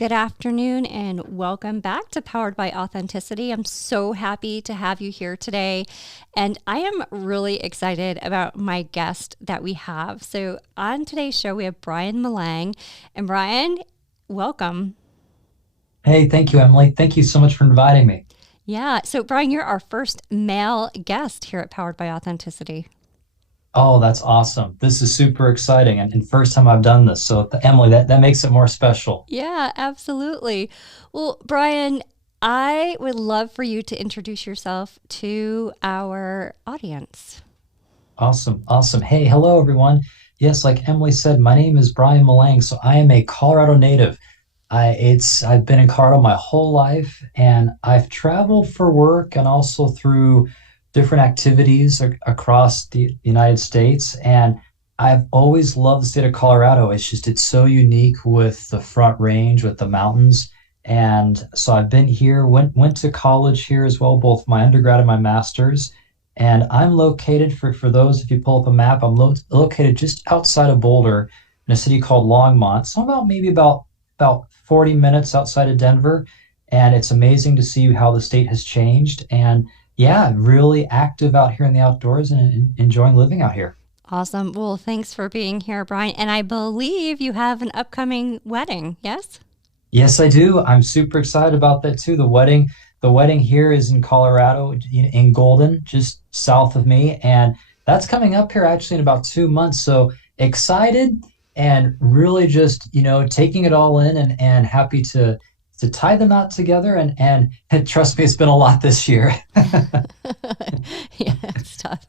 Good afternoon and welcome back to Powered by Authenticity. I'm so happy to have you here today. And I am really excited about my guest that we have. So on today's show, we have Bryon Malang. And Bryon, welcome. Hey, thank you, Emily. Thank you so much for inviting me. Yeah. So Bryon, you're our first male guest here at Powered by Authenticity. Oh, that's awesome. This is super exciting and first time I've done this. So, Emily, that makes it more special. Yeah, absolutely. Well, Bryon, I would love for you to introduce yourself to our audience. Awesome. Awesome. Hey, hello, everyone. Yes, like Emily said, my name is Bryon Malang. So I am a Colorado native. I've been in Colorado my whole life, and I've traveled for work and also through different activities across the United States. And I've always loved the state of Colorado. It's so unique with the Front Range, with the mountains. And so I've been here, went to college here as well, both my undergrad and my master's. And I'm located for those, if you pull up a map, I'm located just outside of Boulder in a city called Longmont. So about 40 minutes outside of Denver. And it's amazing to see how the state has changed. And yeah, really active out here in the outdoors and enjoying living out here. Awesome. Well, thanks for being here, Bryon. And I believe you have an upcoming wedding, yes? Yes, I do. I'm super excited about that too. The wedding here is in Colorado, in Golden, just south of me, and that's coming up here actually in about 2 months. So excited and really just taking it all in and happy to tie them out together and trust me, it's been a lot this year. Yeah, it's tough.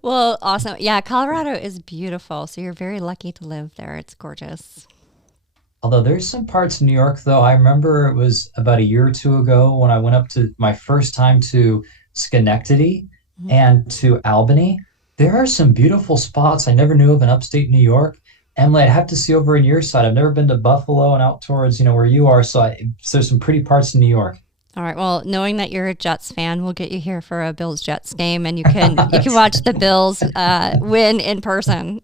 Well, awesome. Yeah, Colorado is beautiful. So you're very lucky to live there. It's gorgeous. Although there's some parts of New York, though, I remember it was about a year or two ago when I went up to my first time to Schenectady Mhm. and to Albany. There are some beautiful spots I never knew of in upstate New York. Emily, I'd have to see over in your side. I've never been to Buffalo and out towards, where you are. So there's some pretty parts in New York. All right. Well, knowing that you're a Jets fan, we'll get you here for a Bills Jets game, and you can watch the Bills win in person.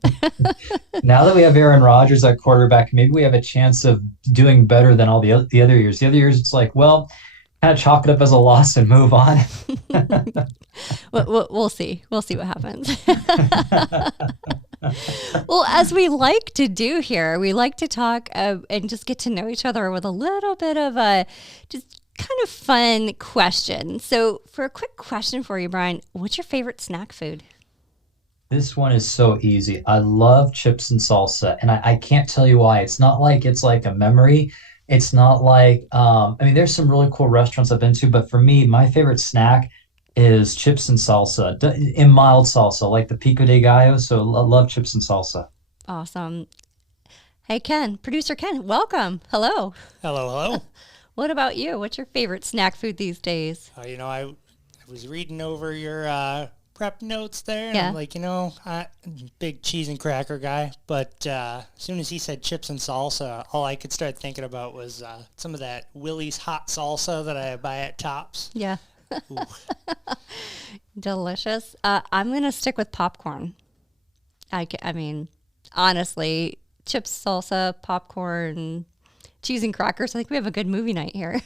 Now that we have Aaron Rodgers at quarterback, maybe we have a chance of doing better than all the other years. The other years, it's like, well, kind of chalk it up as a loss and move on. We'll see. We'll see what happens. Well, as we like to do here, we like to talk and just get to know each other with a little bit of a just kind of fun question. So, for a quick question for you, Bryon, what's your favorite snack food? This one is so easy. I love chips and salsa, and I can't tell you why. It's not like it's like a memory. It's not like, I mean, there's some really cool restaurants I've been to, but for me, my favorite snack is chips and salsa, in mild salsa, like the pico de gallo. So love chips and salsa. Awesome. Hey, Ken, producer Ken, welcome. Hello. Hello, hello. What about you? What's your favorite snack food these days? I was reading over your prep notes there, and Yeah. I'm like, big cheese and cracker guy. But as soon as he said chips and salsa, all I could start thinking about was some of that Willie's hot salsa that I buy at Tops. Yeah. Ooh. Delicious. I'm going to stick with popcorn. I mean, honestly, chips, salsa, popcorn, cheese and crackers. I think we have a good movie night here.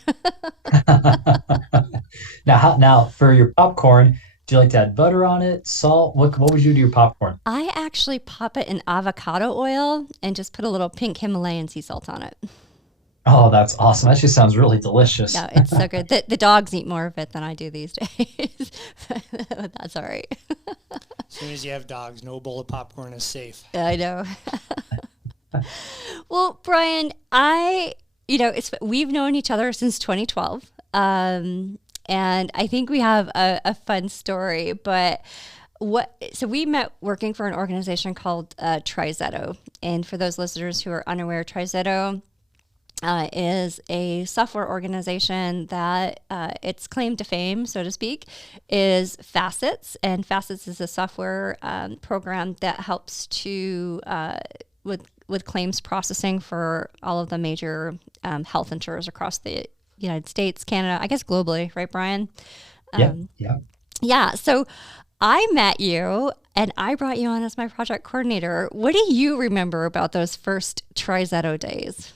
Now for your popcorn, do you like to add butter on it, salt? What would you do to your popcorn? I actually pop it in avocado oil and just put a little pink Himalayan sea salt on it. Oh, that's awesome. That just sounds really delicious. Yeah, it's so good. The dogs eat more of it than I do these days. But that's all right. As soon as you have dogs, no bowl of popcorn is safe. I know. Well, Bryon, we've known each other since 2012. And I think we have a fun story, but so we met working for an organization called TriZetto. And for those listeners who are unaware, TriZetto is a software organization that its claim to fame, so to speak, is Facets. And Facets is a software program that helps to with claims processing for all of the major health insurers across the United States, Canada, I guess globally, right, Bryon? Yeah, yeah. Yeah. So I met you and I brought you on as my project coordinator. What do you remember about those first TriZetto days?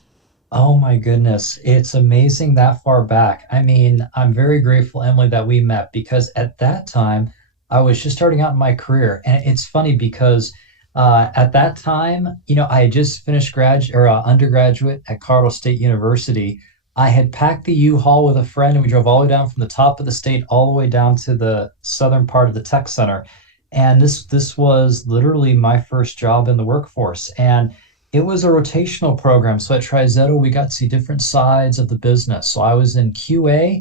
Oh my goodness. It's amazing that far back. I mean, I'm very grateful, Emily, that we met because at that time I was just starting out in my career. And it's funny because at that time, I had just finished undergraduate at Colorado State University. I had packed the U-Haul with a friend and we drove all the way down from the top of the state all the way down to the southern part of the tech center. And this was literally my first job in the workforce. And it was a rotational program. So at TriZetto, we got to see different sides of the business. So I was in QA,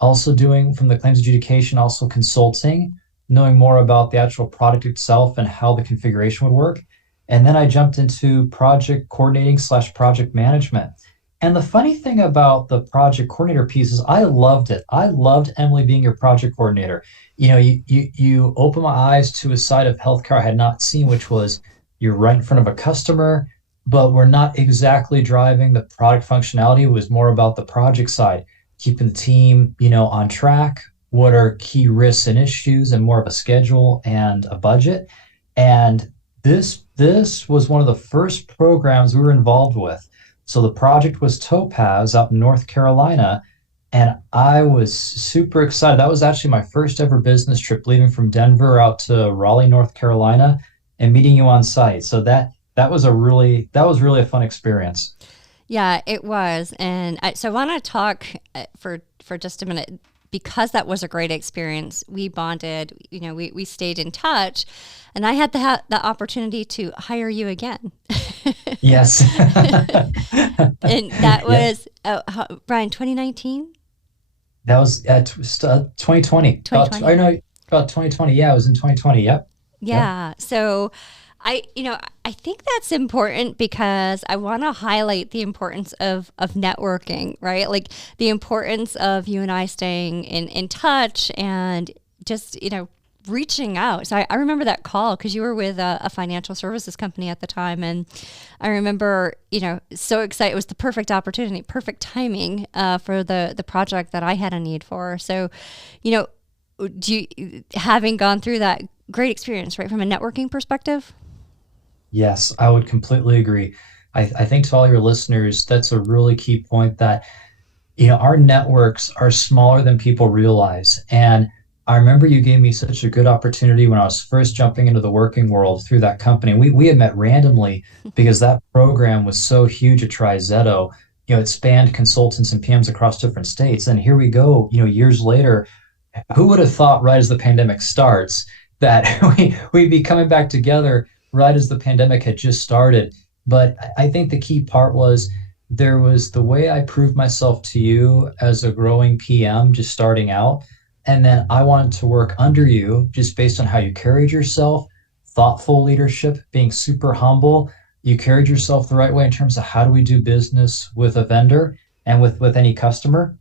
also doing from the claims adjudication, also consulting, knowing more about the actual product itself and how the configuration would work. And then I jumped into project coordinating slash project management. And the funny thing about the project coordinator piece is I loved it. I loved Emily being your project coordinator. You opened my eyes to a side of healthcare I had not seen, which was you're right in front of a customer, but we're not exactly driving the product functionality. It was more about the project side, keeping the team, on track. What are key risks and issues, and more of a schedule and a budget. And this was one of the first programs we were involved with. So the project was Topaz out in North Carolina, and I was super excited. That was actually my first ever business trip, leaving from Denver out to Raleigh, North Carolina, and meeting you on site. So that was really a fun experience. Yeah, it was. And so I want to talk for just a minute because that was a great experience. We bonded, we stayed in touch, and I had the opportunity to hire you again. Yes. And that Yeah, was, Bryon, 2019? that was at 2020. I 2020? know about 2020. Yeah, it was in 2020. Yep. Yep. Yeah. So I think that's important because I want to highlight the importance of networking, right? Like the importance of you and I staying in touch and just, reaching out. So I remember that call because you were with a financial services company at the time. And I remember, so excited. It was the perfect opportunity, perfect timing for the project that I had a need for. So, having gone through that great experience, right, from a networking perspective? Yes, I would completely agree. I think to all your listeners, that's a really key point that our networks are smaller than people realize. And I remember you gave me such a good opportunity when I was first jumping into the working world through that company. We had met randomly because that program was so huge at TriZetto. It spanned consultants and PMs across different states. And here we go, years later, who would have thought right as the pandemic starts that we'd be coming back together right as the pandemic had just started. But I think the key part was there was the way I proved myself to you as a growing PM just starting out. And then I wanted to work under you just based on how you carried yourself, thoughtful leadership, being super humble. You carried yourself the right way in terms of how do we do business with a vendor and with any customer.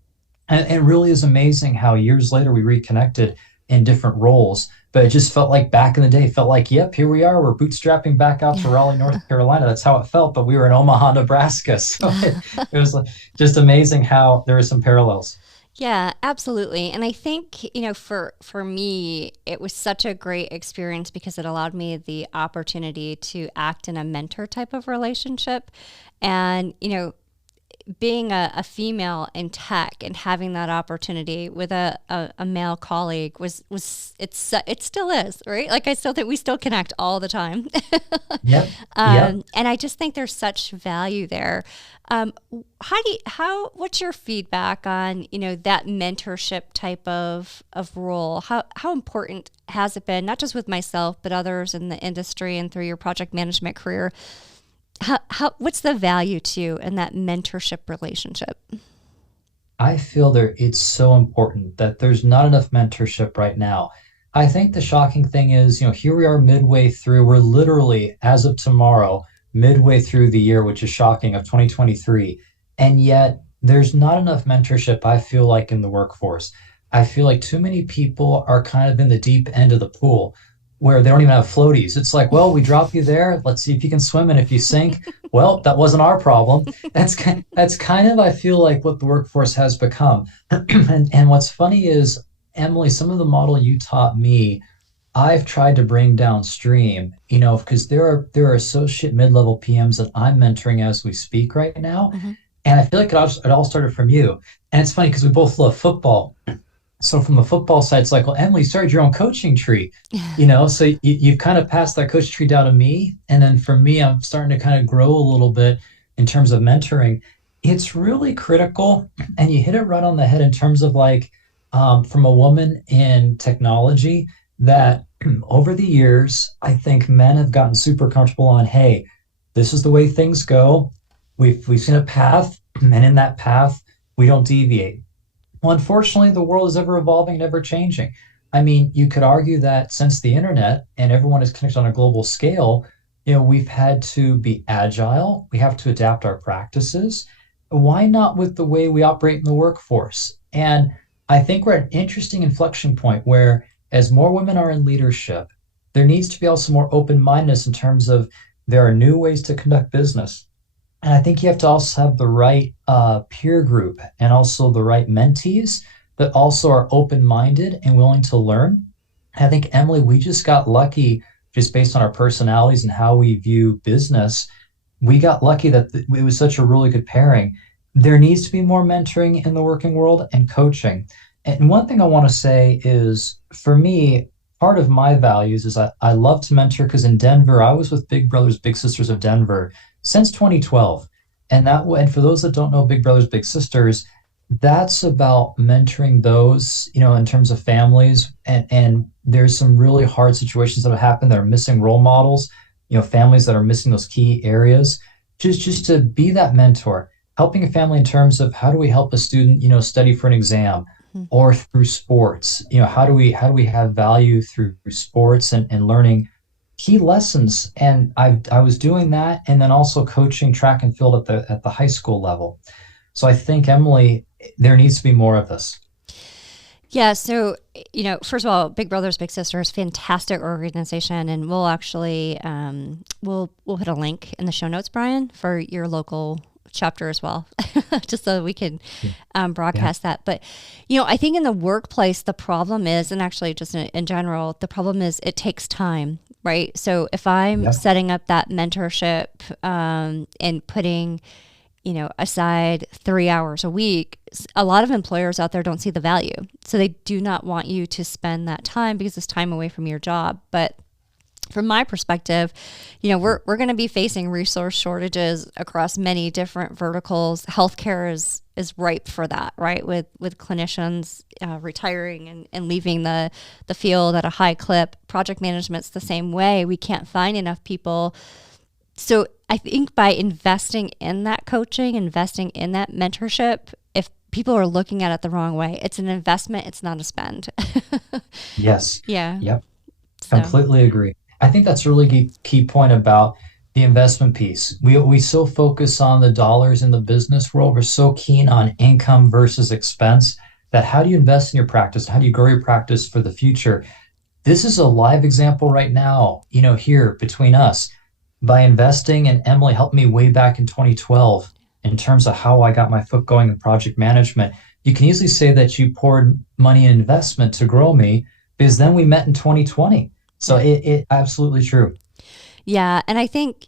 And it really is amazing how years later we reconnected in different roles. But it just felt like back in the day, felt like, yep, here we are. We're bootstrapping back out to Raleigh, North Carolina. That's how it felt. But we were in Omaha, Nebraska. So it was just amazing how there were some parallels. Yeah, absolutely. And I think, for me, it was such a great experience because it allowed me the opportunity to act in a mentor type of relationship. And, being a female in tech and having that opportunity with a male colleague it still is, right? Like I still think we still connect all the time. Yep. Yep. And I just think there's such value there. What's your feedback on, that mentorship type of role? How important has it been, not just with myself, but others in the industry and through your project management career? What's the value to you in that mentorship relationship? I feel it's so important that there's not enough mentorship right now. I think the shocking thing is, here we are midway through. We're literally, as of tomorrow, midway through the year, which is shocking, of 2023. And yet there's not enough mentorship, I feel like, in the workforce. I feel like too many people are kind of in the deep end of the pool where they don't even have floaties. It's like, well, we drop you there. Let's see if you can swim. And if you sink, well, that wasn't our problem. That's kind of, I feel like, what the workforce has become. And what's funny is, Emily, some of the model you taught me, I've tried to bring downstream, because there are associate mid-level PMs that I'm mentoring as we speak right now. Mm-hmm. And I feel like it all started from you. And it's funny because we both love football. So from the football side, it's like, well, Emily started your own coaching tree, so you've kind of passed that coach tree down to me. And then for me, I'm starting to kind of grow a little bit in terms of mentoring. It's really critical. And you hit it right on the head in terms of like, from a woman in technology, that over the years, I think men have gotten super comfortable on, hey, this is the way things go. We've seen a path, and in that path, we don't deviate. Well, unfortunately, the world is ever evolving and ever changing. I mean, you could argue that since the internet and everyone is connected on a global scale, we've had to be agile. We have to adapt our practices. Why not with the way we operate in the workforce? And I think we're at an interesting inflection point where, as more women are in leadership, there needs to be also more open-mindedness in terms of there are new ways to conduct business. And I think you have to also have the right peer group and also the right mentees that also are open-minded and willing to learn. And I think, Emily, we just got lucky just based on our personalities and how we view business. We got lucky that it was such a really good pairing. There needs to be more mentoring in the working world and coaching. And one thing I want to say is, for me, part of my values is I love to mentor because in Denver, I was with Big Brothers Big Sisters of Denver since 2012. And for those that don't know Big Brothers Big Sisters, that's about mentoring those, in terms of families. And there's some really hard situations that have happened that are missing role models, families that are missing those key areas. Just to be that mentor, helping a family in terms of how do we help a student, study for an exam, or through sports. How do we have value through sports and learning key lessons? And I was doing that, and then also coaching track and field at the high school level. So I think, Emily, there needs to be more of this. Yeah. So, first of all, Big Brothers Big Sisters, fantastic organization, and we'll actually we'll put a link in the show notes, Bryon, for your local chapter as well, just so we can broadcast that. But, I think in the workplace, the problem is, and actually just in general, the problem is it takes time, right? So if I'm setting up that mentorship and putting, aside 3 hours a week, a lot of employers out there don't see the value. So they do not want you to spend that time because it's time away from your job. But from my perspective, we're going to be facing resource shortages across many different verticals. Healthcare is ripe for that, right? With clinicians retiring and leaving the field at a high clip. Project management's the same way. We can't find enough people. So I think by investing in that coaching, investing in that mentorship, if people are looking at it the wrong way, it's an investment, it's not a spend. Yes. Yeah. Yep. So. Completely agree. I think that's a really key point about the investment piece. We so focus on the dollars in the business world. We're so keen on income versus expense that how do you invest in your practice? How do you grow your practice for the future? This is a live example right now, here between us. By investing, and Emily helped me way back in 2012 in terms of how I got my foot going in project management. You can easily say that you poured money in investment to grow me, because then we met in 2020. So it absolutely true. Yeah. And I think,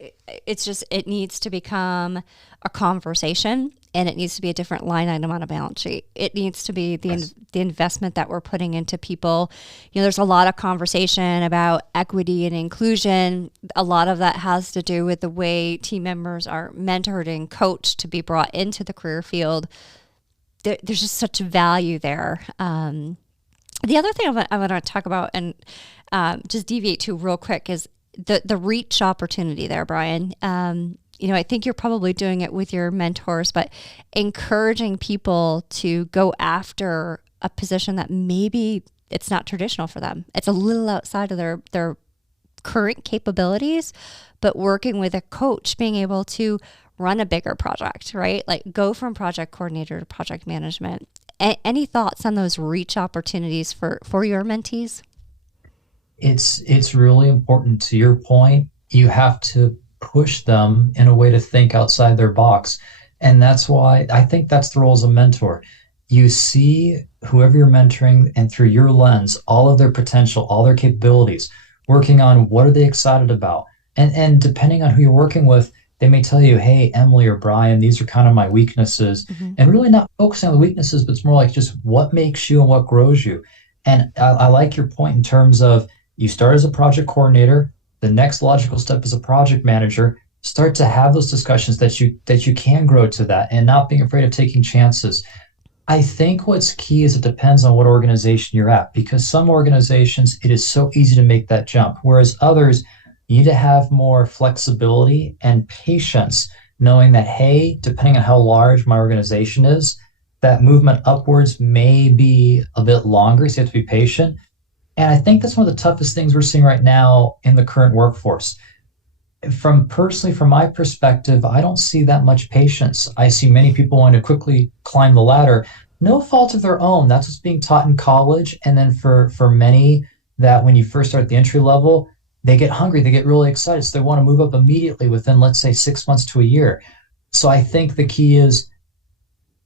it needs to become a conversation, and it needs to be a different line item on a balance sheet. It needs to be the investment that we're putting into people. There's a lot of conversation about equity and inclusion. A lot of that has to do with the way team members are mentored and coached to be brought into the career field. There's just such value there. The other thing I want to talk about and just deviate to real quick is the reach opportunity there, Bryon. I think you're probably doing it with your mentors, but encouraging people to go after a position that maybe it's not traditional for them. It's a little outside of their current capabilities, but working with a coach, being able to run a bigger project, right? Like go from project coordinator to project management. Any thoughts on those reach opportunities for your mentees? It's really important. To your point, you have to push them in a way to think outside their box. And that's why I think that's the role as a mentor. You see whoever you're mentoring, and through your lens, all of their potential, all their capabilities, working on what are they excited about. And depending on who you're working with, they may tell you, hey, Emily or Bryon, these are kind of my weaknesses, Hmm. and really not focusing on the weaknesses, but it's more like just what makes you and what grows you. And I like your point in terms of you start as a project coordinator, the next logical step is a project manager. Start to have those discussions that you can grow to that, and not being afraid of taking chances. I think what's key is it depends on what organization you're at, because some organizations, it is so easy to make that jump, whereas others, you need to have more flexibility and patience, knowing that, hey, depending on how large my organization is, that movement upwards may be a bit longer. So you have to be patient. And I think that's one of the toughest things we're seeing right now in the current workforce. From my perspective, I don't see that much patience. I see many people wanting to quickly climb the ladder, no fault of their own. That's what's being taught in college. And then for many, that when you first start at the entry level, they get hungry, they get really excited. So they want to move up immediately within, let's say, 6 months to a year. So I think the key is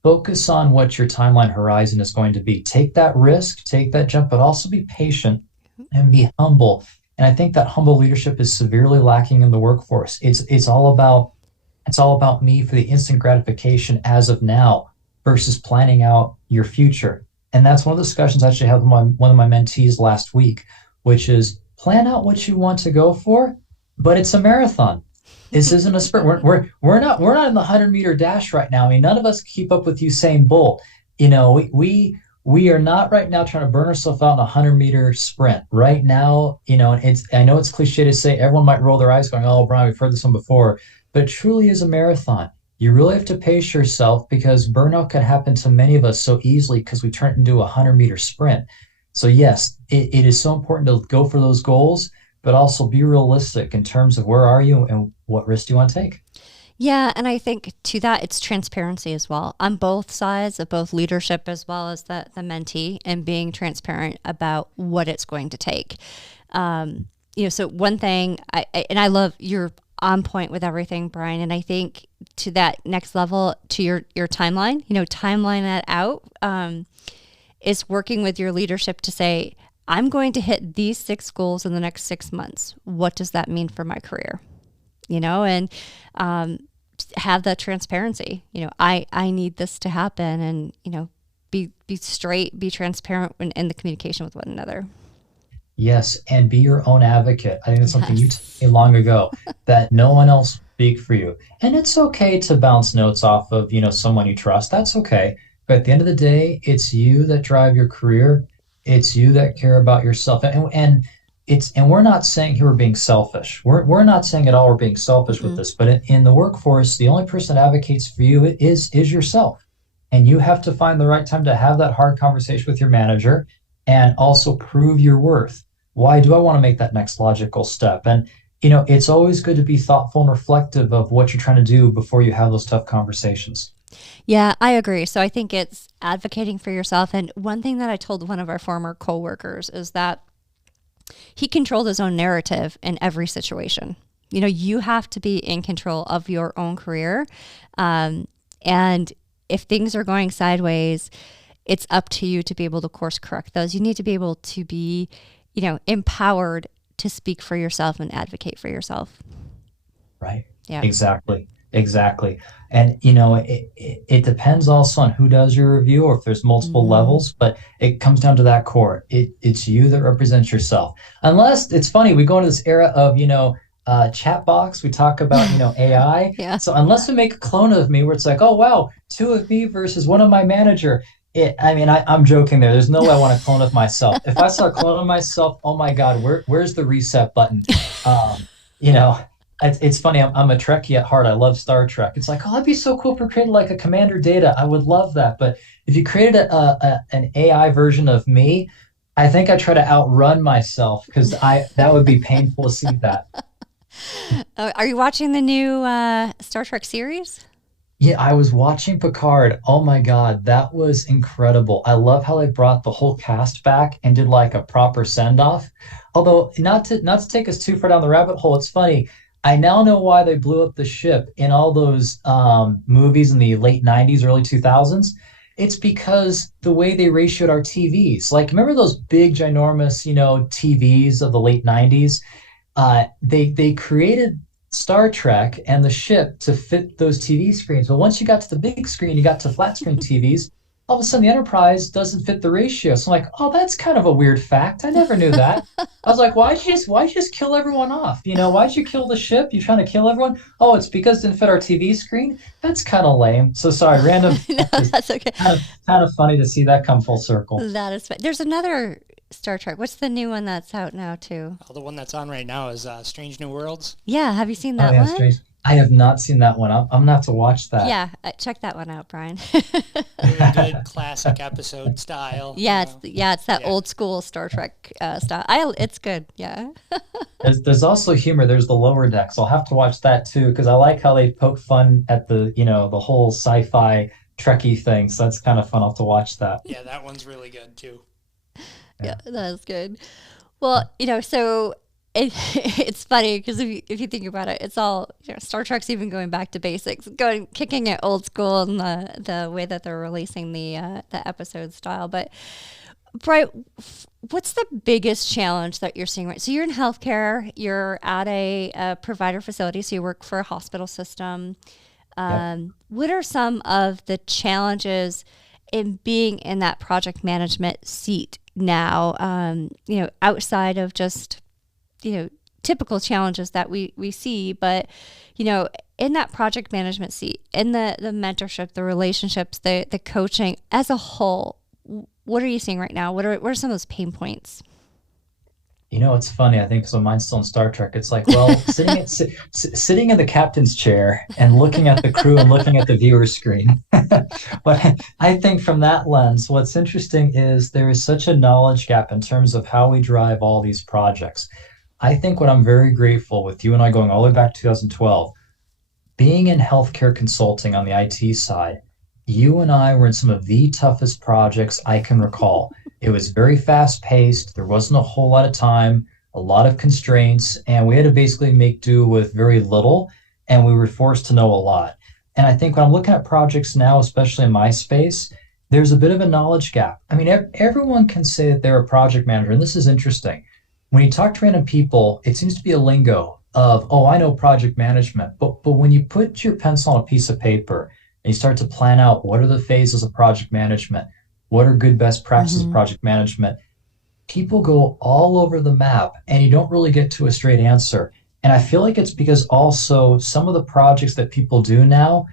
focus on what your timeline horizon is going to be. Take that risk, take that jump, but also be patient and be humble. And I think that humble leadership is severely lacking in the workforce. It's all about me for the instant gratification as of now versus planning out your future. And that's one of the discussions I actually had with one of my mentees last week, which is plan out what you want to go for, but it's a marathon. This isn't a sprint. We're not in the 100-meter dash right now. I mean, none of us keep up with Usain Bolt. We are not right now trying to burn ourselves out in a 100-meter sprint. Right now, I know it's cliche to say, everyone might roll their eyes going, oh, Bryon, we've heard this one before, but it truly is a marathon. You really have to pace yourself because burnout can happen to many of us so easily because we turn it into a 100-meter sprint. So yes, it is so important to go for those goals, but also be realistic in terms of where are you and what risk do you want to take. Yeah, and I think to that it's transparency as well on both sides of both leadership as well as the mentee, and being transparent about what it's going to take. So one thing I love you're on point with everything, Bryon, and I think to that next level, to your timeline, timeline that out, is working with your leadership to say, I'm going to hit these 6 goals in the next 6 months. What does that mean for my career? And have that transparency. I need this to happen, and be straight, be transparent in the communication with one another. Yes, and be your own advocate. I think that's something you told Yes. me long ago, that no one else speak for you. And it's okay to bounce notes off of, someone you trust. That's okay. But at the end of the day, it's you that drive your career. It's you that care about yourself. And we're not saying here we're being selfish. We're not saying at all we're being selfish with Mm-mm. this, but in the workforce, the only person that advocates for you is yourself. And you have to find the right time to have that hard conversation with your manager and also prove your worth. Why do I want to make that next logical step? And it's always good to be thoughtful and reflective of what you're trying to do before you have those tough conversations. Yeah, I agree. So I think it's advocating for yourself. And one thing that I told one of our former coworkers is that he controlled his own narrative in every situation. You have to be in control of your own career. And if things are going sideways, it's up to you to be able to course correct those. You need to be able to be, empowered to speak for yourself and advocate for yourself. Right. Yeah. Exactly. Exactly. And it depends also on who does your review or if there's multiple Mm-hmm. levels, but it comes down to that core. It's you that represents yourself. Unless it's funny, we go into this era of, chat box, we talk about, AI. Yeah. So unless we make a clone of me where it's like, oh wow, two of me versus one of my manager. I'm joking there. There's no way I want to clone of myself. If I start cloning myself, oh my God, where's the reset button? Um, you know, it's funny. I'm a Trekkie at heart. I love Star Trek. It's like, oh, that'd be so cool if we created like a Commander Data. I would love that. But if you created an AI version of me, I think I try to outrun myself because I that would be painful to see that. Are you watching the new Star Trek series? Yeah, I was watching Picard. Oh my God, that was incredible. I love how they brought the whole cast back and did like a proper send off. Although not to take us too far down the rabbit hole, it's funny. I now know why they blew up the ship in all those movies in the late 90s, early 2000s. It's because the way they ratioed our TVs. Like, remember those big, ginormous, TVs of the late 90s? They created Star Trek and the ship to fit those TV screens. But once you got to the big screen, you got to flat screen TVs, all of a sudden the Enterprise doesn't fit the ratio. So I'm like, oh, that's kind of a weird fact. I never knew that. I was like, why'd you just kill everyone off? Why'd you kill the ship? You trying to kill everyone? Oh, it's because it didn't fit our TV screen? That's kind of lame. So sorry, random No, fact is that's okay. kind of funny to see that come full circle. That is fun. There's another Star Trek. What's the new one that's out now too? The one that's on right now is Strange New Worlds. Yeah, have you seen Oh that yeah, one? strange. I have not seen that one. I'm gonna have to watch that. Yeah, check that one out, Bryon. Really good classic episode style. It's that Yeah. old school Star Trek style. It's good. Yeah. There's also humor. There's the lower decks. I'll have to watch that too because I like how they poke fun at the whole sci-fi Trekkie thing. So that's kind of fun. I'll have to watch that. Yeah, that one's really good too. Yeah, that's good. Well, so it's funny because if you think about it, it's all Star Trek's even going back to basics, kicking it old school in the way that they're releasing the episode style. But Brian, what's the biggest challenge that you're seeing right? So you're in healthcare, you're at a provider facility, so you work for a hospital system. Yep. What are some of the challenges in being in that project management seat now? Outside of just typical challenges that we see, but in that project management seat, in the mentorship, the relationships, the coaching as a whole, what are you seeing right now? What are some of those pain points? It's funny. I think so. Mine's still in Star Trek. It's like, well, sitting in the captain's chair and looking at the crew and looking at the viewer screen. But I think from that lens, what's interesting is there is such a knowledge gap in terms of how we drive all these projects. I think what I'm very grateful with you and I going all the way back to 2012, being in healthcare consulting on the IT side, you and I were in some of the toughest projects I can recall. It was very fast paced. There wasn't a whole lot of time, a lot of constraints, and we had to basically make do with very little, and we were forced to know a lot. And I think when I'm looking at projects now, especially in my space, there's a bit of a knowledge gap. I mean, everyone can say that they're a project manager, and this is interesting. When you talk to random people, it seems to be a lingo of, oh, I know project management. But when you put your pencil on a piece of paper and you start to plan out what are the phases of project management, what are good best practices of project management, people go all over the map and you don't really get to a straight answer. And I feel like it's because also some of the projects that people do now,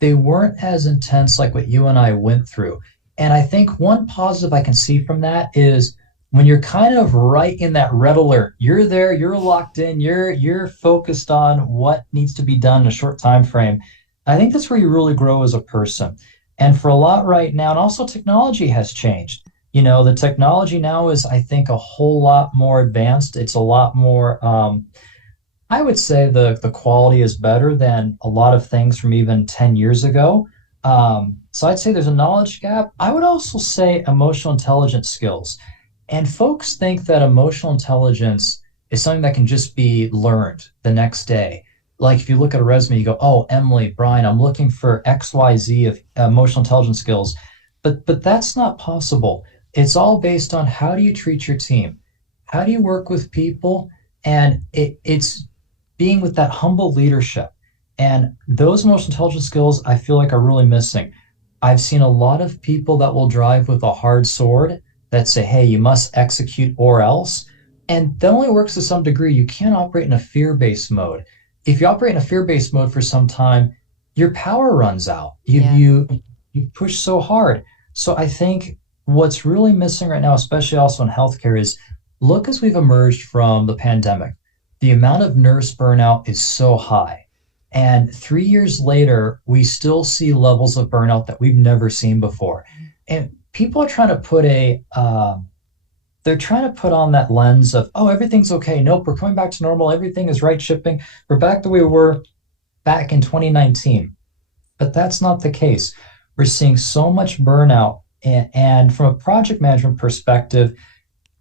they weren't as intense like what you and I went through. And I think one positive I can see from that is when you're kind of right in that red alert, you're there, you're locked in, you're focused on what needs to be done in a short time frame. I think that's where you really grow as a person. And for a lot right now, and also technology has changed. The technology now is, I think, a whole lot more advanced. It's a lot more, I would say the quality is better than a lot of things from even 10 years ago. So I'd say there's a knowledge gap. I would also say emotional intelligence skills. And folks think that emotional intelligence is something that can just be learned the next day. Like if you look at a resume, you go, oh, Emily, Bryon, I'm looking for XYZ of emotional intelligence skills. But that's not possible. It's all based on how do you treat your team? How do you work with people? And it's being with that humble leadership. And those emotional intelligence skills I feel like are really missing. I've seen a lot of people that will drive with a hard sword that say, hey, you must execute or else. And that only works to some degree. You can't operate in a fear-based mode. If you operate in a fear-based mode for some time, your power runs out. You push so hard. So I think what's really missing right now, especially also in healthcare, is look as we've emerged from the pandemic, the amount of nurse burnout is so high. And 3 years later, we still see levels of burnout that we've never seen before. And people are trying to they're trying to put on that lens of, oh, everything's okay. Nope, we're coming back to normal. Everything is right shipping. We're back the way we were back in 2019. But that's not the case. We're seeing so much burnout. And from a project management perspective,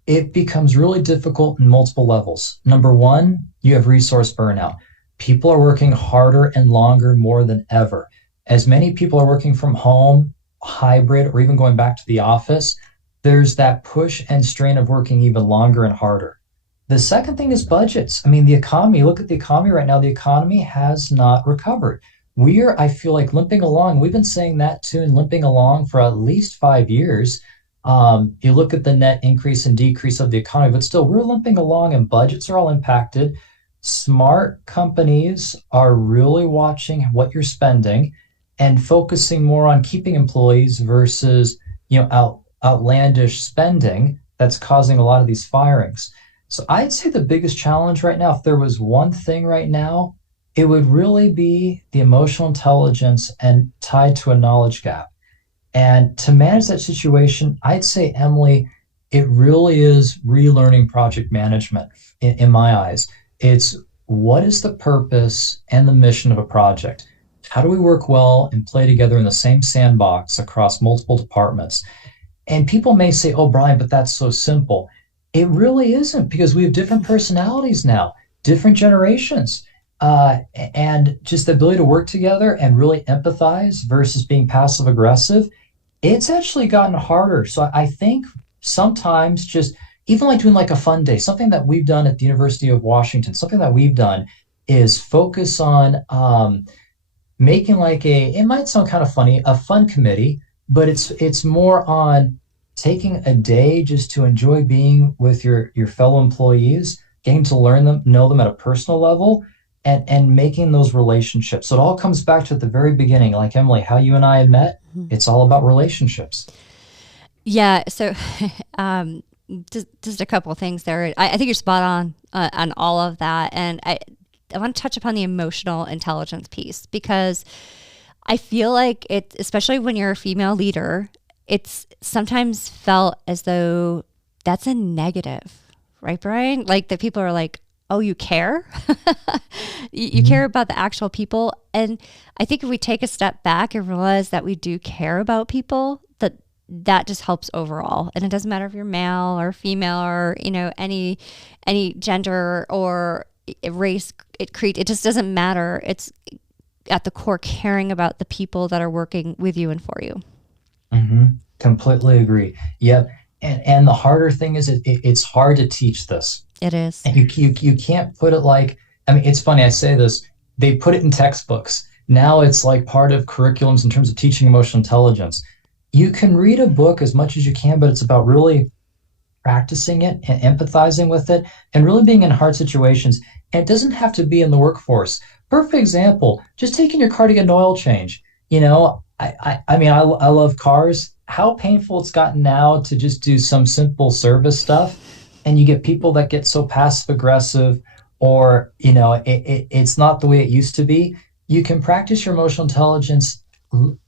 it becomes really difficult in multiple levels. Number one, you have resource burnout. People are working harder and longer more than ever. As many people are working from home, hybrid, or even going back to the office, there's that push and strain of working even longer and harder. The second thing is budgets. I mean, the economy, look at the economy right now. The economy has not recovered. We are, I feel like, limping along. We've been saying that too, and limping along for at least 5 years. You look at the net increase and decrease of the economy, but still, we're limping along and budgets are all impacted. Smart companies are really watching what you're spending and focusing more on keeping employees versus, outlandish spending that's causing a lot of these firings. So I'd say the biggest challenge right now, if there was one thing right now, it would really be the emotional intelligence and tied to a knowledge gap. And to manage that situation, I'd say, Emily, it really is relearning project management in my eyes. It's what is the purpose and the mission of a project? How do we work well and play together in the same sandbox across multiple departments? And people may say, oh, Bryon, but that's so simple. It really isn't because we have different personalities now, different generations, and just the ability to work together and really empathize versus being passive aggressive. It's actually gotten harder. So I think sometimes just even like doing like a fun day, something that we've done at the University of Washington, something that we've done is focus on making like it might sound kind of funny, a fun committee, but it's more on taking a day just to enjoy being with your fellow employees, getting to learn them, know them at a personal level, and making those relationships. So it all comes back to at the very beginning, like Emily, how you and I had met. It's all about relationships. Yeah. So just a couple of things there. I think you're spot on all of that. And I want to touch upon the emotional intelligence piece because I feel like it, especially when you're a female leader, it's sometimes felt as though that's a negative, right, Bryon? Like that people are like, oh, you care? You care about the actual people. And I think if we take a step back and realize that we do care about people, that just helps overall. And it doesn't matter if you're male or female or, any gender or race, it just doesn't matter. It's at the core caring about the people that are working with you and for you. Mm-hmm. Completely agree. Yep. And the harder thing is it's hard to teach this. It is. And you can't put it like, I mean, it's funny, I say this, they put it in textbooks. Now it's like part of curriculums in terms of teaching emotional intelligence. You can read a book as much as you can, but it's about really practicing it and empathizing with it and really being in hard situations. And it doesn't have to be in the workforce. Perfect example, just taking your car to get an oil change. I mean, I love cars. How painful it's gotten now to just do some simple service stuff. And you get people that get so passive aggressive or, it's not the way it used to be. You can practice your emotional intelligence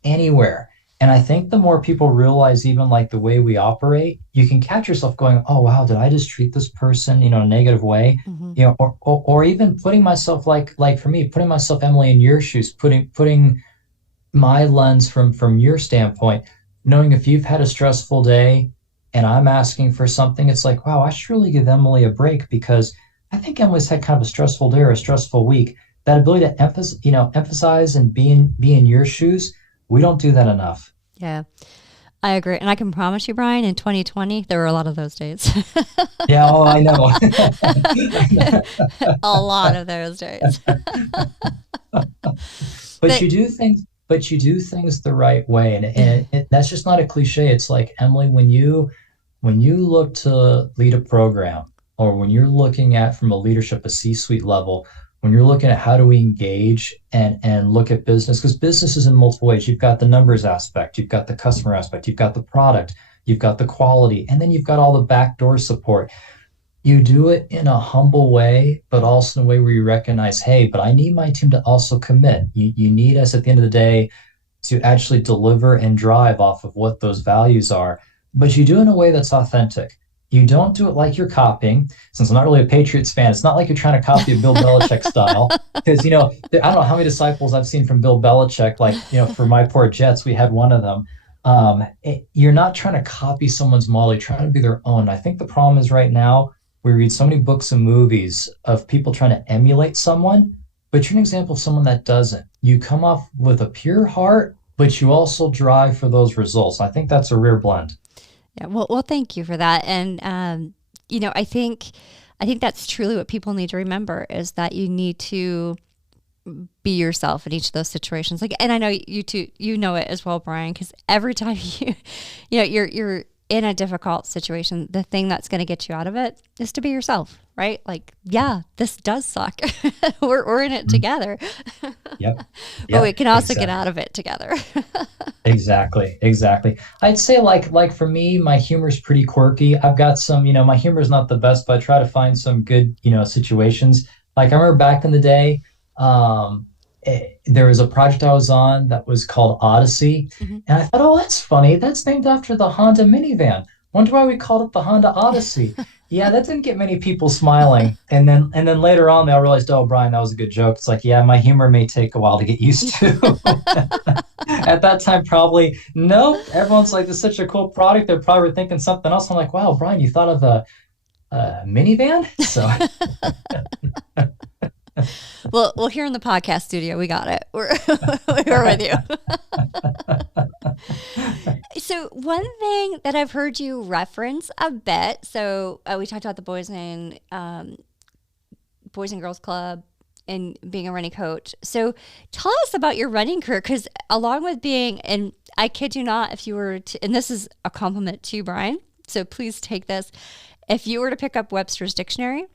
anywhere. And I think the more people realize even like the way we operate, you can catch yourself going, oh, wow, did I just treat this person, in a negative way? Mm-hmm. Or even putting myself like for me, putting myself, Emily, in your shoes, putting my lens from your standpoint, knowing if you've had a stressful day and I'm asking for something, it's like, wow, I should really give Emily a break because I think Emily's had kind of a stressful day or a stressful week. That ability to emphasize and be in your shoes, we don't do that enough. Yeah, I agree. And I can promise you, Bryon, in 2020, there were a lot of those days. Yeah, oh, I know. A lot of those days. But you do things the right way. And that's just not a cliche. It's like, Emily, when you look to lead a program or when you're looking at from a leadership, a C-suite level, when you're looking at how do we engage and look at business, because business is in multiple ways. You've got the numbers aspect, you've got the customer aspect, you've got the product, you've got the quality, and then you've got all the backdoor support. You do it in a humble way, but also in a way where you recognize, hey, but I need my team to also commit. You need us at the end of the day to actually deliver and drive off of what those values are. But you do it in a way that's authentic. You don't do it like you're copying. Since I'm not really a Patriots fan, it's not like you're trying to copy a Bill Belichick style. Because, I don't know how many disciples I've seen from Bill Belichick. Like, for my poor Jets, we had one of them. You're not trying to copy someone's model. You're trying to be their own. I think the problem is right now, we read so many books and movies of people trying to emulate someone, but you're an example of someone that doesn't. You come off with a pure heart, but you also drive for those results. I think that's a rare blend. Yeah, well, thank you for that. And, I think I think that's truly what people need to remember, is that you need to be yourself in each of those situations. Like, and I know you too, you know it as well, Bryon, because every time you're in a difficult situation, the thing that's going to get you out of it is to be yourself, right? Like, yeah, this does suck. we're in it together. Yep. But we can also Exactly. get out of it together. Exactly. I'd say like for me, my humor is pretty quirky. I've got some, my humor is not the best, but I try to find some good, situations. Like I remember back in the day, there was a project I was on that was called Odyssey, Mhm. and I thought, oh, that's funny. That's named after the Honda minivan. Wonder why we called it the Honda Odyssey. Yeah, that didn't get many people smiling. And then later on, they all realized, oh, Bryon, that was a good joke. It's like, yeah, my humor may take a while to get used to. At that time, probably, nope. Everyone's like, this is such a cool product. They're probably thinking something else. I'm like, wow, Bryon, you thought of a minivan? So, Well, here in the podcast studio, we got it. We're with you. So one thing that I've heard you reference a bit, so we talked about the Boys and Girls Club and being a running coach. So tell us about your running career, because along with being, and I kid you not, if you were to, and this is a compliment to you, Bryon, so please take this. If you were to pick up Webster's dictionary,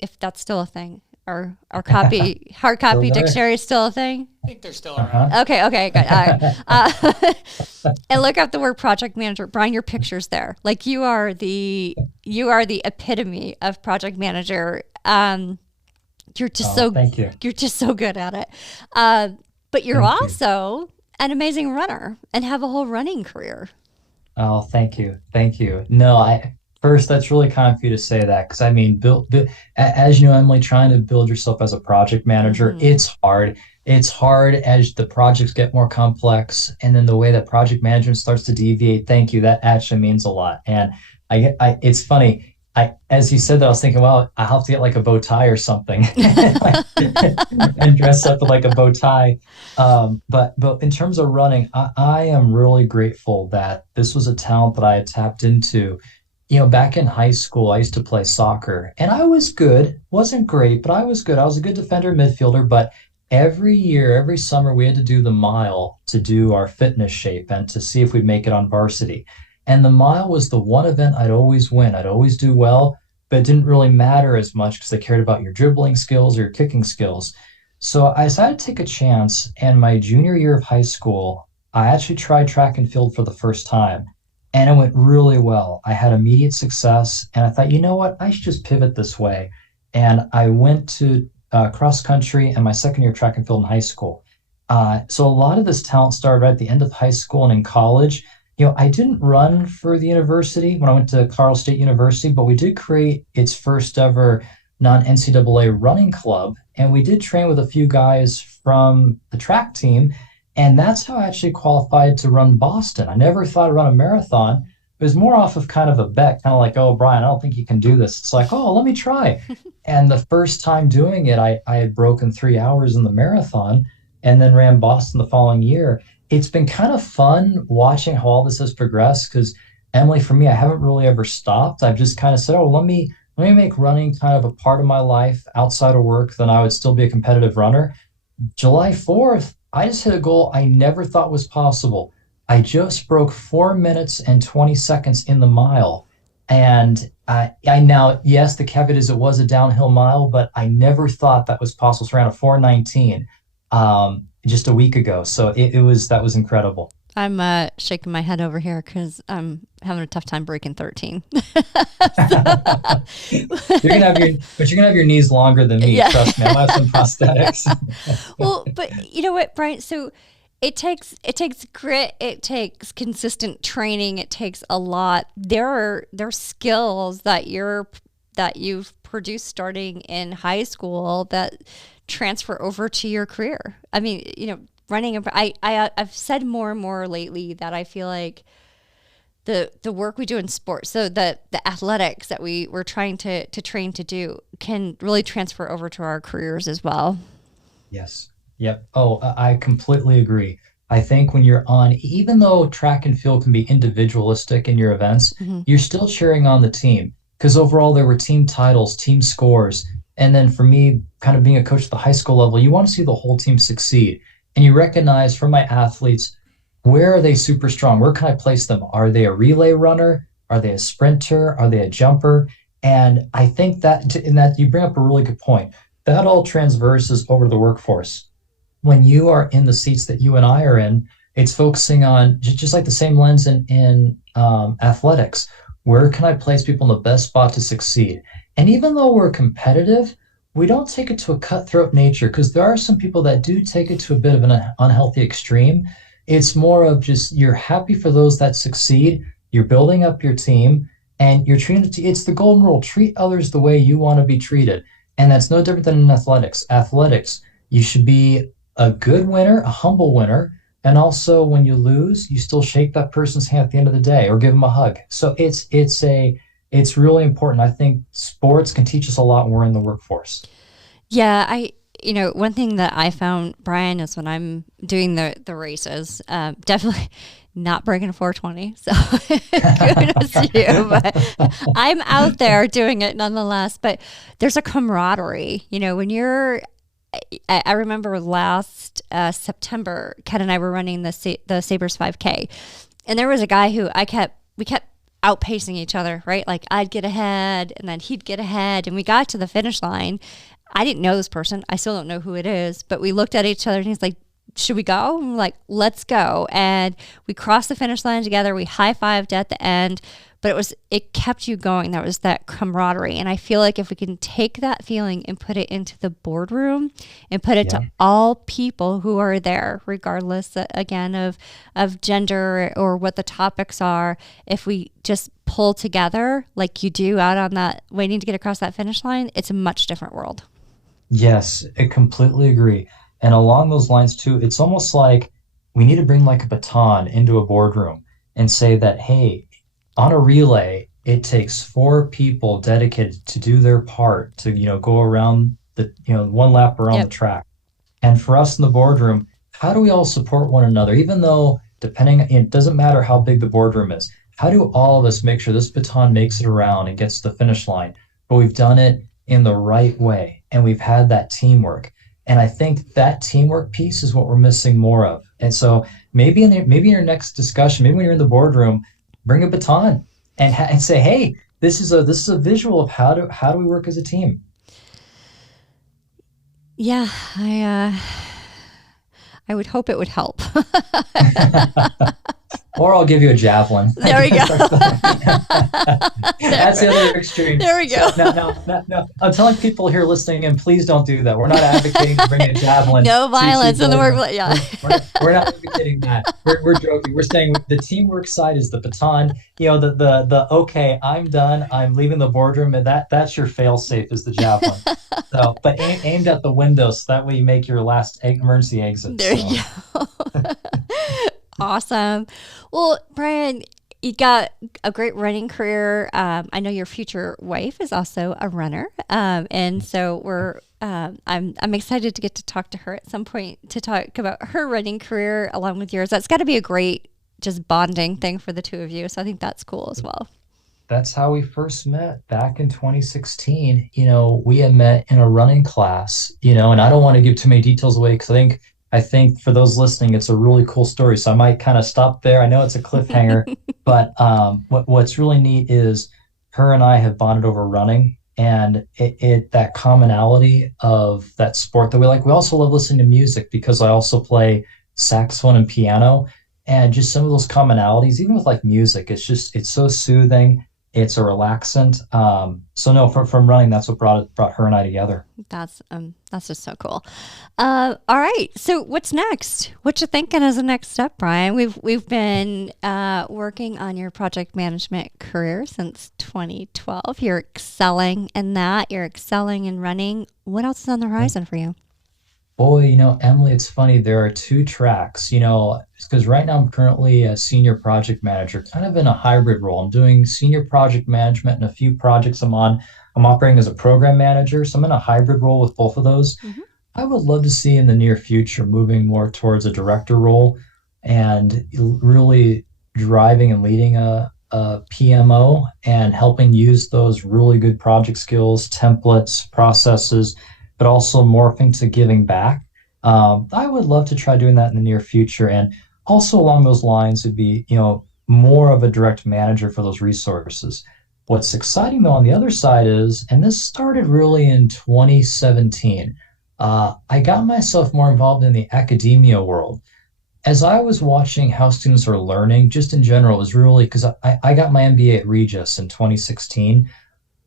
if that's still a thing, or hard still copy there. dictionary is still a thing. I think they're still around. Okay, good. All right. And look up the word project manager. Bryon, your picture's there. Like you are the epitome of project manager. You're just Thank you. you're just so good at it. But you're Thank you. also an amazing runner and have a whole running career. Oh, thank you. Thank you. No, first, that's really kind of you to say that, because I mean, as you know, Emily, trying to build yourself as a project manager, it's hard. It's hard as the projects get more complex, and then the way that project management starts to deviate. Thank you. That actually means a lot. And it's funny. As you said that, I was thinking, well, I'll have to get like a bow tie or something and dress up with like a bow tie. But in terms of running, I am really grateful that this was a talent that I had tapped into. Back in high school, I used to play soccer, and I was good. Wasn't great, but I was good. I was a good defender, midfielder, but every year, every summer, we had to do the mile to do our fitness shape and to see if we'd make it on varsity. And the mile was the one event I'd always win. I'd always do well, but it didn't really matter as much because they cared about your dribbling skills or your kicking skills. So I decided to take a chance, and my junior year of high school, I actually tried track and field for the first time. And it went really well. I had immediate success, and I thought, you know what? I should just pivot this way. And I went to cross country and my second year of track and field in high school. So a lot of this talent started right at the end of high school and in college. I didn't run for the university when I went to Colorado State University, but we did create its first ever non-NCAA running club. And we did train with a few guys from the track team. And that's how I actually qualified to run Boston. I never thought I'd run a marathon. It was more off of kind of a bet, kind of like, oh, Bryon, I don't think you can do this. It's like, oh, let me try. And the first time doing it, I had broken 3 hours in the marathon and then ran Boston the following year. It's been kind of fun watching how all this has progressed, because Emily, for me, I haven't really ever stopped. I've just kind of said, oh, let me make running kind of a part of my life outside of work. Then I would still be a competitive runner. July 4th, I just hit a goal I never thought was possible. I just broke 4 minutes and 20 seconds in the mile. And I now, yes, the caveat is it was a downhill mile, but I never thought that was possible. So I ran a 4:19 just a week ago. So that was incredible. I'm shaking my head over here because I'm having a tough time breaking 13. But you're gonna have your knees longer than me. Yeah. Trust me, I have some prosthetics. Well, but you know what, Bryon? So it takes grit, it takes consistent training, it takes a lot. There are skills that you've produced starting in high school that transfer over to your career. I mean, running. I've said more and more lately that I feel like the work we do in sports, so the athletics that we're trying to train to do, can really transfer over to our careers as well. Yes. Yep. Oh, I completely agree. I think when you're on, even though track and field can be individualistic in your events, you're still cheering on the team. because overall there were team titles, team scores. And then for me, kind of being a coach at the high school level, you want to see the whole team succeed. And you recognize from my athletes, where are they super strong? Where can I place them? Are they a relay runner? Are they a sprinter? Are they a jumper? And I think that in that you bring up a really good point. That all transverses over to the workforce. When you are in the seats that you and I are in, it's focusing on just like the same lens in athletics. Where can I place people in the best spot to succeed? And even though we're competitive, we don't take it to a cutthroat nature because there are some people that do take it to a bit of an unhealthy extreme. It's more of just you're happy for those that succeed, you're building up your team, and you're treating it's the golden rule, treat others the way you want to be treated. And that's no different than in athletics. Athletics, you should be a good winner, a humble winner, and also when you lose, you still shake that person's hand at the end of the day or give them a hug. So it's really important. I think sports can teach us a lot when we're in the workforce. Yeah, one thing that I found, Bryon, is when I'm doing the races, definitely not breaking a 420. So kudos to you, but I'm out there doing it nonetheless. But there's a camaraderie, when you're. I remember last September, Ken and I were running the Sabres 5K, and there was a guy who we kept outpacing each other, right? Like I'd get ahead and then he'd get ahead, and we got to the finish line. I didn't know this person. I still don't know who it is, but we looked at each other and he's like, should we go? And we're like, let's go. And we crossed the finish line together. We high-fived at the end, but it kept you going. That was that camaraderie. And I feel like if we can take that feeling and put it into the boardroom and put it to all people who are there, regardless again of gender or what the topics are, if we just pull together like you do out on that waiting to get across that finish line, it's a much different world. Yes, I completely agree. And along those lines too, it's almost like we need to bring like a baton into a boardroom and say that, hey, on a relay, it takes 4 people dedicated to do their part to, go around the, one lap around the track. And for us in the boardroom, how do we all support one another? Even though it doesn't matter how big the boardroom is, how do all of us make sure this baton makes it around and gets to the finish line? But we've done it in the right way. And we've had that teamwork. And I think that teamwork piece is what we're missing more of. And so maybe in your next discussion, maybe when you're in the boardroom, bring a baton and say, hey, this is a visual of how do we work as a team. Yeah, I would hope it would help. Or I'll give you a javelin. There we go. That's the other extreme. There we go. So, no. I'm telling people here listening in, please don't do that. We're not advocating for bringing a javelin. No violence in the workplace. Yeah. We're not advocating that. We're joking. We're saying the teamwork side is the baton. The okay, I'm done. I'm leaving the boardroom, and that's your fail safe is the javelin. So, but aimed at the window, so that way you make your last emergency exit. There you go. Awesome. Well, Bryon, you got a great running career. I know your future wife is also a runner, and so I'm excited to get to talk to her at some point to talk about her running career along with yours. That's got to be a great just bonding thing for the two of you. So I think that's cool as well. That's how we first met back in 2016. We had met in a running class. And I don't want to give too many details away because I think for those listening, it's a really cool story. So I might kind of stop there. I know it's a cliffhanger, but what's really neat is her and I have bonded over running, and that commonality of that sport that we like. We also love listening to music because I also play saxophone and piano, and just some of those commonalities, even with like music, it's so soothing. It's a relaxant. So no, from running, that's what brought her and I together. That's just so cool. All right. So what's next? What you thinking as a next step, Bryon? We've been working on your project management career since 2012. You're excelling in that. You're excelling in running. What else is on the horizon for you? Boy, Emily, it's funny. There are 2 tracks, because right now I'm currently a senior project manager, kind of in a hybrid role. I'm doing senior project management and a few projects I'm on. I'm operating as a program manager, so I'm in a hybrid role with both of those. Mm-hmm. I would love to see in the near future moving more towards a director role and really driving and leading a PMO and helping use those really good project skills, templates, processes, but also morphing to giving back. I would love to try doing that in the near future. And also along those lines would be, more of a direct manager for those resources. What's exciting though on the other side is, and this started really in 2017, I got myself more involved in the academia world as I was watching how students are learning, just in general, it was really because I got my MBA at Regis in 2016.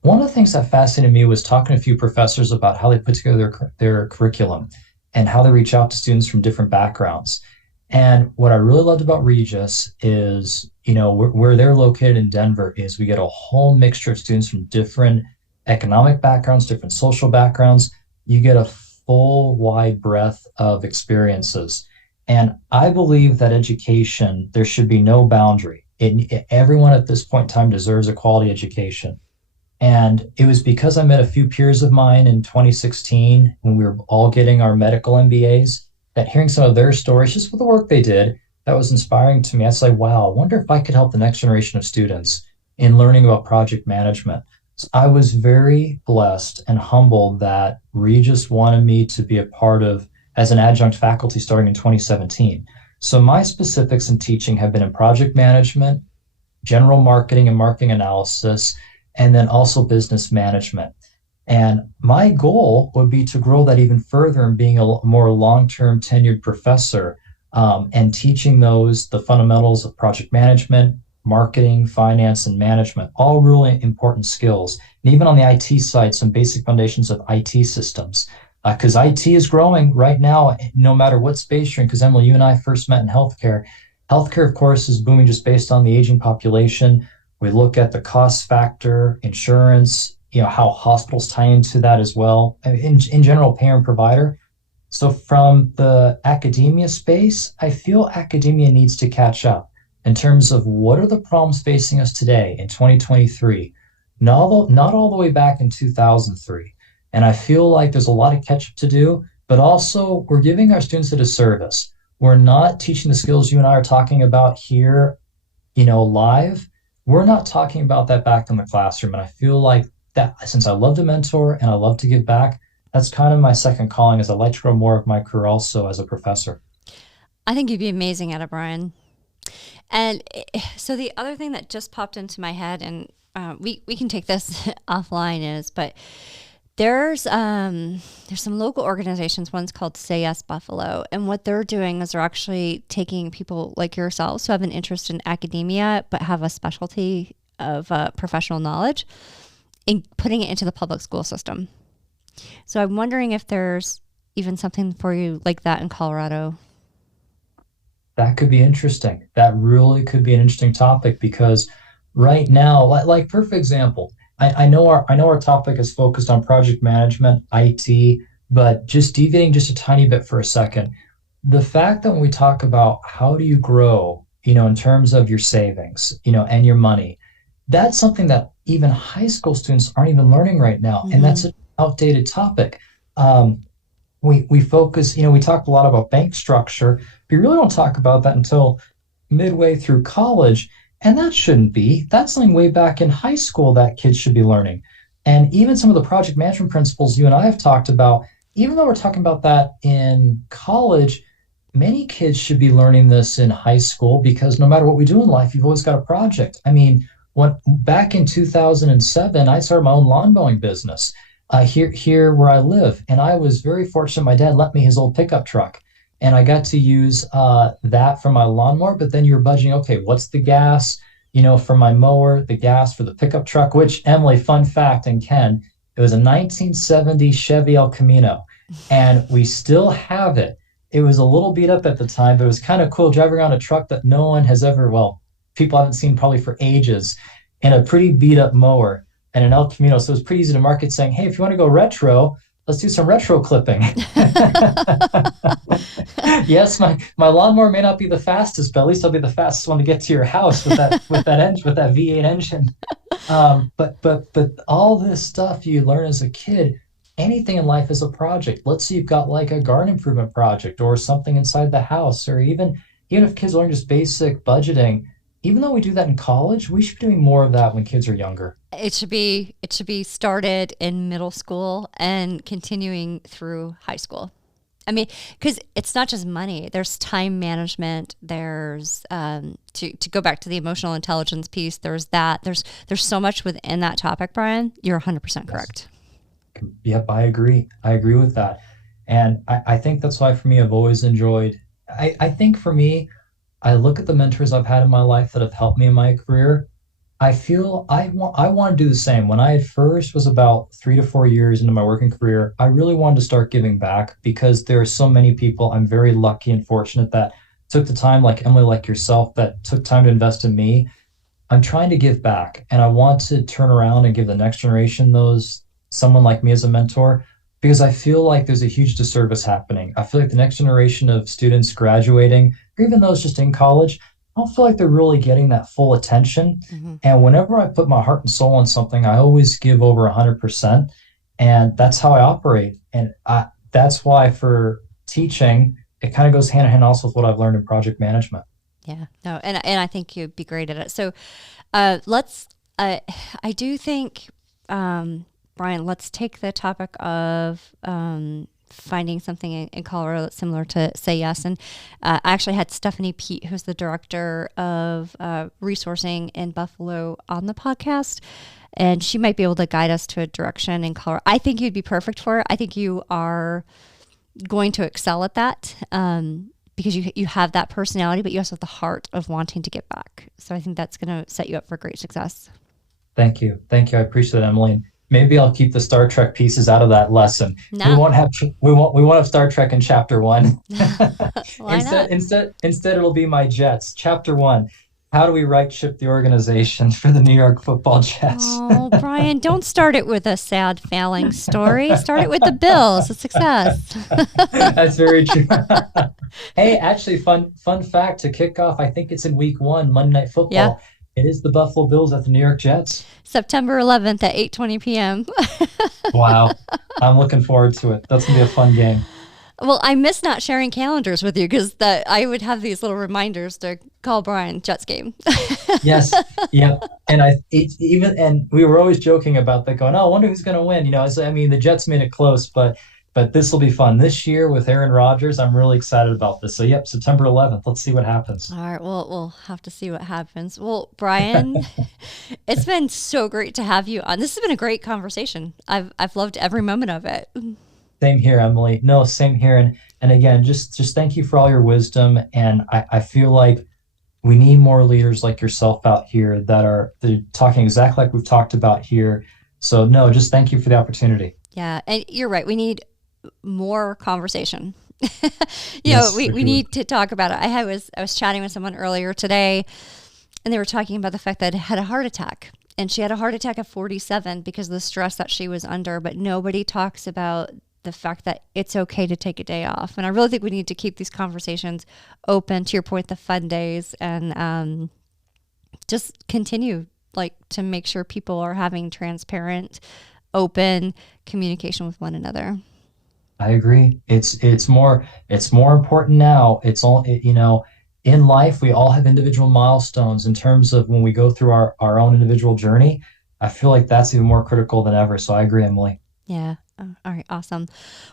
One of the things that fascinated me was talking to a few professors about how they put together their curriculum and how they reach out to students from different backgrounds. And what I really loved about Regis is, where they're located in Denver, is we get a whole mixture of students from different economic backgrounds, different social backgrounds. You get a full wide breadth of experiences. And I believe that education, there should be no boundary. Everyone at this point in time deserves a quality education. And it was because I met a few peers of mine in 2016 when we were all getting our medical MBAs, that hearing some of their stories, just with the work they did, that was inspiring to me. I was like, wow, I wonder if I could help the next generation of students in learning about project management. So I was very blessed and humbled that Regis wanted me to be a part of as an adjunct faculty starting in 2017. So my specifics in teaching have been in project management, general marketing and marketing analysis, and then also business management. And my goal would be to grow that even further and being a more long-term tenured professor and teaching the fundamentals of project management, marketing, finance, and management, all really important skills. And even on the IT side, some basic foundations of IT systems. Because IT is growing right now, no matter what space you're in. Because Emily, you and I first met in healthcare. Healthcare, of course, is booming just based on the aging population. We look at the cost factor, insurance, how hospitals tie into that as well. In general, payer and provider. So from the academia space, I feel academia needs to catch up in terms of what are the problems facing us today in 2023, not all the way back in 2003. And I feel like there's a lot of catch up to do, but also we're giving our students a disservice. We're not teaching the skills you and I are talking about here, live. We're not talking about that back in the classroom. And I feel like that since I love to mentor and I love to give back, that's kind of my second calling, is I'd like to grow more of my career also as a professor. I think you'd be amazing at it, Bryon. And so the other thing that just popped into my head, and we can take this offline, but there's some local organizations. One's called Say Yes Buffalo, and what they're doing is they're actually taking people like yourselves who have an interest in academia but have a specialty of professional knowledge and putting it into the public school system. So I'm wondering if there's even something for you like that in Colorado. That could be interesting. That really could be an interesting topic, because right now, like perfect example, I know our topic is focused on project management, IT, but just deviating just a tiny bit for a second, the fact that when we talk about how do you grow, in terms of your savings, and your money, that's something that even high school students aren't even learning right now. Mm-hmm. And that's an outdated topic. We focus, we talk a lot about bank structure, but you really don't talk about that until midway through college. And that shouldn't be. That's something way back in high school that kids should be learning. And even some of the project management principles you and I have talked about, even though we're talking about that in college, many kids should be learning this in high school, because no matter what we do in life, you've always got a project. I mean, back in 2007, I started my own lawn mowing business here where I live. And I was very fortunate. My dad lent me his old pickup truck. And I got to use that for my lawnmower, but then you're budgeting, okay, what's the gas, for my mower, the gas for the pickup truck, which, Emily, fun fact, and Ken, it was a 1970 Chevy El Camino, and we still have it. It was a little beat up at the time, but it was kind of cool driving around a truck that no one has ever, people haven't seen probably for ages, and a pretty beat up mower and an El Camino. So it was pretty easy to market, saying, hey, if you want to go retro, let's do some retro clipping. Yes, my lawnmower may not be the fastest, but at least I'll be the fastest one to get to your house with that engine, with that V8 engine. But all this stuff you learn as a kid, anything in life is a project. Let's say you've got like a garden improvement project or something inside the house, or even if kids learn just basic budgeting, even though we do that in college, we should be doing more of that when kids are younger. It should be started in middle school and continuing through high school. I mean, because it's not just money. There's time management. There's to go back to the emotional intelligence piece. There's that. There's so much within that topic, Bryon. You're 100% correct. Yep, I agree. I agree with that. And I think that's why for me, I've always enjoyed, I think for me, I look at the mentors I've had in my life that have helped me in my career. I feel I want to do the same. When I first was about 3 to 4 years into my working career, I really wanted to start giving back because there are so many people. I'm very lucky and fortunate that took the time, like Emily, like yourself, that took time to invest in me. I'm trying to give back and I want to turn around and give the next generation those someone like me as a mentor because I feel like there's a huge disservice happening. I feel like the next generation of students graduating, or even those just in college, I don't feel like they're really getting that full attention. Hmm. And whenever I put my heart and soul on something, I always give over 100%. And that's how I operate. And that's why for teaching, it kind of goes hand in hand also with what I've learned in project management. Yeah, no, and I think you'd be great at it. So, let's. I do think, Bryon, let's take the topic of finding something in Colorado that's similar to Say Yes. And I actually had Stephanie Pete, who's the director of resourcing in Buffalo, on the podcast. And she might be able to guide us to a direction in Colorado. I think you'd be perfect for it. I think you are going to excel at that because you have that personality, but you also have the heart of wanting to get back. So I think that's going to set you up for great success. Thank you. Thank you. I appreciate that, Emily. Maybe I'll keep the Star Trek pieces out of that lesson. No. We won't have Star Trek in chapter 1. Why instead, not? instead it'll be my Jets. Chapter 1. How do we right ship the organization for the New York Football Jets? Oh, Bryon, don't start it with a sad failing story. Start it with the Bills, a success. That's very true. Hey, actually, fun fact to kick off. I think it's in week 1, Monday Night Football. Yeah. It is the Buffalo Bills at the New York Jets. September 11th at 8:20 p.m. Wow. I'm looking forward to it. That's going to be a fun game. Well, I miss not sharing calendars with you because I would have these little reminders to call Bryon Jets game. Yes. Yeah. And and we were always joking about that going, oh, I wonder who's going to win. I mean, the Jets made it close, but this will be fun. This year with Aaron Rodgers, I'm really excited about this. So, yep, September 11th. Let's see what happens. All right, well, we'll have to see what happens. Well, Bryon, it's been so great to have you on. This has been a great conversation. I've loved every moment of it. Same here, Emily. No, same here. And again, just thank you for all your wisdom. And I feel like we need more leaders like yourself out here they're talking exactly like we've talked about here. So no, just thank you for the opportunity. Yeah, and you're right. We need more conversation. Yes, we for sure. need to talk about it. I was chatting with someone earlier today, and they were talking about the fact that I had a heart attack. And she had a heart attack at 47 because of the stress that she was under, but nobody talks about the fact that it's okay to take a day off. And I really think we need to keep these conversations open, to your point, the fun days, and just continue to make sure people are having transparent, open communication with one another. I agree. It's more important now. It's all in life we all have individual milestones in terms of when we go through our own individual journey. I feel like that's even more critical than ever. So I agree, Emily. Yeah. Oh, all right. Awesome.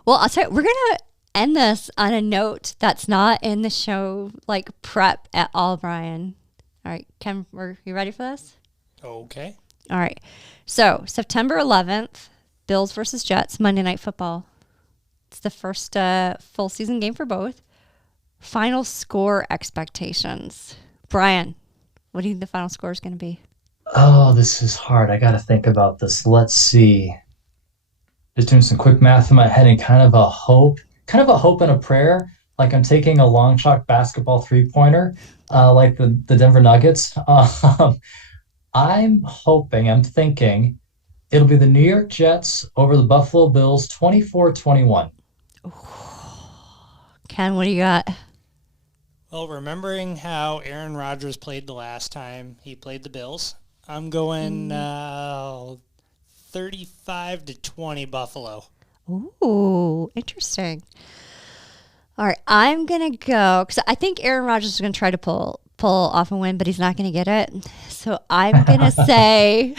Well, I'll tell you, we're going to end this on a note that's not in the show prep at all, Bryon. All right, Ken, are you ready for this? Okay. All right. So September 11th, Bills versus Jets, Monday Night Football. It's the first full season game for both. Final score expectations. Bryon, what do you think the final score is going to be? Oh, this is hard. I got to think about this. Let's see. Just doing some quick math in my head and kind of a hope and a prayer. Like I'm taking a long shot basketball 3-pointer, like the Denver Nuggets. I'm thinking it'll be the New York Jets over the Buffalo Bills 24-21. Ken, what do you got? Well, remembering how Aaron Rodgers played the last time he played the Bills, I'm going 35-20 Buffalo. Ooh, interesting. All right, I'm going to go, because I think Aaron Rodgers is going to try to pull pull off a win, but he's not going to get it. So I'm going to say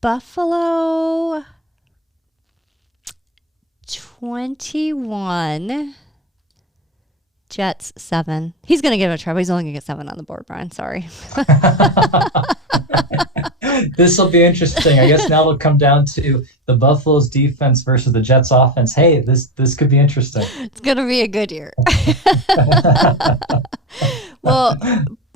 Buffalo 21, Jets 7. He's going to give it a try, but he's only going to get 7 on the board, Bryon. Sorry. This will be interesting. I guess now it'll come down to the Buffalo's defense versus the Jets offense. Hey, this could be interesting. It's going to be a good year. Well,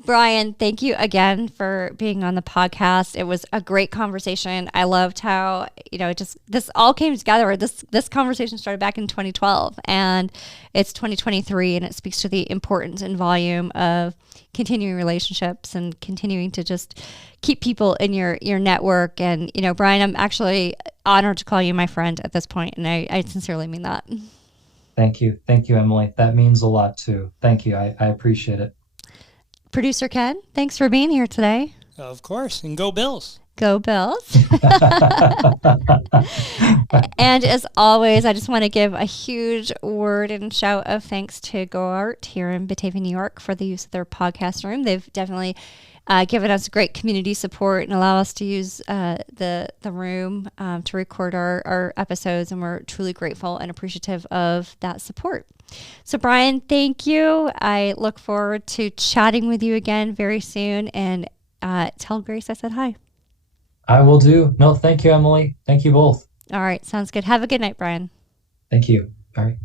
Bryon, thank you again for being on the podcast. It was a great conversation. I loved how, this all came together. This conversation started back in 2012 and it's 2023, and it speaks to the importance and volume of continuing relationships and continuing to just keep people in your network. And, Bryon, I'm actually honored to call you my friend at this point, and I sincerely mean that. Thank you. Thank you, Emily. That means a lot too. Thank you. I appreciate it. Producer Ken, thanks for being here today. Of course. And go Bills. Go Bills. And as always, I just want to give a huge word and shout of thanks to Go Art here in Batavia, New York for the use of their podcast room. They've definitely given us great community support and allow us to use the room to record our episodes, and we're truly grateful and appreciative of that support. So Bryon, thank you. I look forward to chatting with you again very soon, and tell Grace I said hi. I will do. No, thank you, Emily. Thank you both. All right. Sounds good. Have a good night, Bryon. Thank you. All right.